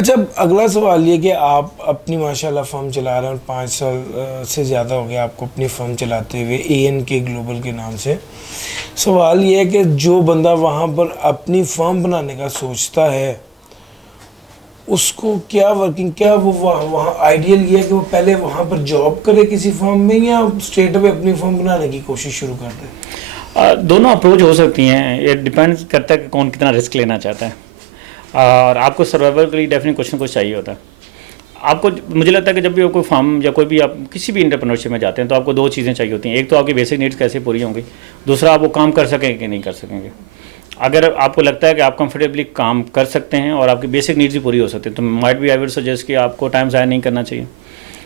اچھا اگلا سوال یہ کہ آپ اپنی ماشاءاللہ فرم چلا رہے ہیں اور 5 سال سے زیادہ ہو گیا آپ کو اپنی فرم چلاتے ہوئے ANK گلوبل کے نام سے. سوال یہ ہے کہ جو بندہ وہاں پر اپنی فرم بنانے کا سوچتا ہے اس کو کیا ورکنگ، کیا وہ وہاں آئیڈیل یہ ہے کہ وہ پہلے وہاں پر جاب کرے کسی فرم میں یا اسٹریٹ اوے اپنی فرم بنانے کی کوشش شروع کر دے؟ دونوں اپروچ ہو سکتی ہیں. یہ ڈیپینڈ کرتا ہے کہ کون کتنا رسک لینا چاہتا ہے. اور آپ کو سروائیول کے لیے ڈیفینیٹ کچھ نہ کچھ چاہیے ہوتا ہے. آپ کو مجھے لگتا ہے کہ جب بھی کوئی فارم یا کوئی بھی آپ کسی بھی انٹرپرینورشپ میں جاتے ہیں تو آپ کو 2 چیزیں چاہیے ہوتی ہیں. ایک تو آپ کی بیسک نیڈس کیسے پوری ہوں گی، دوسرا آپ وہ کام کر سکیں گے کہ نہیں کر سکیں گے. اگر آپ کو لگتا ہے کہ آپ کمفرٹیبلی کام کر سکتے ہیں اور آپ کی بیسک نیڈس بھی پوری ہو سکتی ہیں تو might be I would suggest کہ آپ کو ٹائم ضائع نہیں کرنا چاہیے.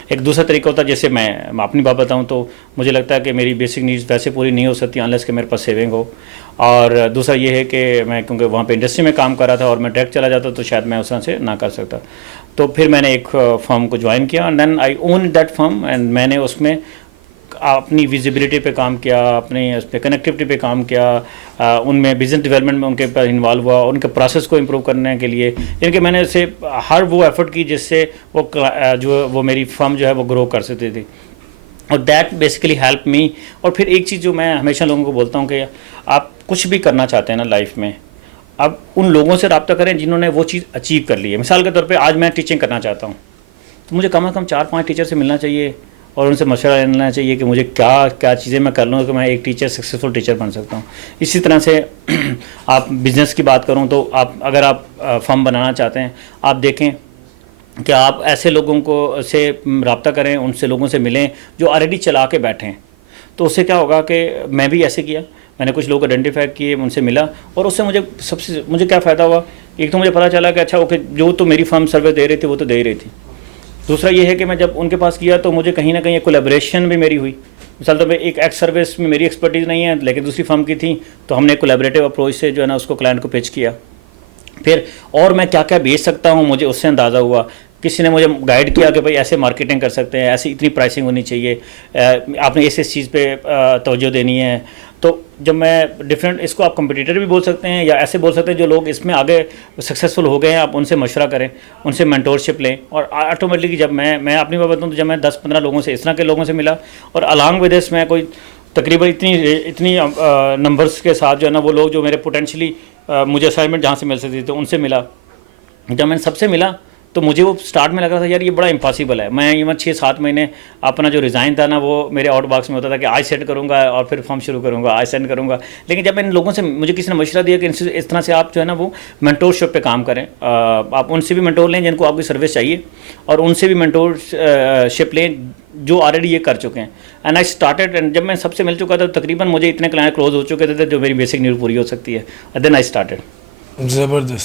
ایک دوسرا طریقہ ہوتا ہے، جیسے میں اپنی بات بتاؤں تو مجھے لگتا ہے کہ میری بیسک نیڈس ویسے پوری نہیں ہو سکتی انلیس کہ میرے پاس سیونگ ہو. اور دوسرا یہ ہے کہ میں کیونکہ وہاں پہ انڈسٹری میں کام کر رہا تھا اور میں ڈائریکٹ چلا جاتا تو شاید میں اس طرح سے نہ کر سکتا. تو پھر میں نے ایک فرم کو جوائن کیا and then I own that firm and میں نے اس میں اپنی ویزیبلٹی پہ کام کیا، اپنے اس پہ کنیکٹیوٹی پہ کام کیا، ان میں بزنس ڈیولپمنٹ میں ان کے انوالو ہوا، ان کے پروسیس کو امپروو کرنے کے لیے. یعنی کہ میں نے اسے ہر وہ ایفرٹ کی جس سے وہ میری فرم جو ہے وہ گرو کر سکتی تھی. اور دیٹ بیسیکلی ہیلپ می. اور پھر ایک چیز جو میں ہمیشہ لوگوں کو بولتا ہوں کہ آپ کچھ بھی کرنا چاہتے ہیں نا لائف میں، اب ان لوگوں سے رابطہ کریں جنہوں نے وہ چیز اچیو کر لی ہے. مثال کے طور پہ آج میں ٹیچنگ کرنا چاہتا ہوں تو مجھے کم از کم 4-5 ٹیچر سے ملنا چاہیے اور ان سے مشورہ لینا چاہیے کہ مجھے کیا چیزیں میں کر لوں کہ میں ایک سکسیزفل ٹیچر بن سکتا ہوں. اسی طرح سے آپ بزنس کی بات کروں تو اگر آپ فرم بنانا چاہتے ہیں آپ دیکھیں کہ آپ ایسے لوگوں کو سے رابطہ کریں، ان سے لوگوں سے ملیں جو آلریڈی چلا کے بیٹھے ہیں. تو اس سے کیا ہوگا کہ میں بھی ایسے کیا، میں نے کچھ لوگ آئیڈینٹیفائی کیے، ان سے ملا اور اس سے مجھے کیا فائدہ ہوا. ایک تو مجھے پتہ چلا کہ اچھا اوکے جو تو میری فرم سروس دے رہی تھی وہ تو دے ہی رہی تھی. دوسرا یہ ہے کہ میں جب ان کے پاس کیا تو مجھے کہیں نہ کہیں کولیبریشن بھی میری ہوئی. مثال طور پہ ایک ایکس سروس میں میری ایکسپرٹیز نہیں ہے لیکن دوسری فرم کی تھی تو ہم نے کولیبریٹیو اپروچ سے جو ہے نا اس کو کلائنٹ کو پچ کیا. پھر اور میں کیا کیا بیچ سکتا ہوں مجھے اس سے اندازہ ہوا. کسی نے مجھے گائیڈ کیا کہ بھائی ایسے مارکیٹنگ کر سکتے ہیں، ایسی اتنی پرائسنگ ہونی چاہیے، آپ نے اس چیز پہ توجہ دینی ہے. تو جب میں ڈفرینٹ اس کو آپ کمپٹیٹر بھی بول سکتے ہیں یا ایسے بول سکتے ہیں جو لوگ اس میں آگے سکسیزفل ہو گئے ہیں، آپ ان سے مشورہ کریں، ان سے مینٹورشپ لیں. اور آٹومیٹکلی جب میں اپنی بات بتاؤں تو جب میں 10-15 لوگوں سے اس طرح کے لوگوں سے ملا اور الانگ ود دس میں کوئی تقریباً اتنی نمبرس کے ساتھ جو ہے نا وہ لوگ جو میرے پوٹینشلی مجھے اسائنمنٹ جہاں سے مل سکتی تھی تو ان سے ملا. جب میں سب سے ملا تو مجھے وہ سٹارٹ میں لگ رہا تھا یار یہ بڑا امپاسبل ہے. میں ایون 6-7 مہینے اپنا جو ریزائن تھا نا وہ میرے آؤٹ باکس میں ہوتا تھا کہ آج سیٹ کروں گا اور پھر فارم شروع کروں گا، آج سینڈ کروں گا. لیکن جب میں ان لوگوں سے مجھے کسی نے مشورہ دیا کہ اس طرح سے آپ جو ہے نا وہ مینٹورشپ پہ کام کریں، آپ ان سے بھی مینٹور لیں جن کو آپ کی سروس چاہیے اور ان سے بھی مینٹورشپ لیں جو آلریڈی یہ کر چکے ہیں. اینڈ آئی اسٹارٹیڈ اینڈ جب میں سب سے مل چکا تھا تقریباً مجھے اتنے کلائنٹ کلوز ہو چکے تھے جو میری بیسک نیڈ پوری ہو سکتی ہے. دین آئی اسٹارٹیڈ. زبردست.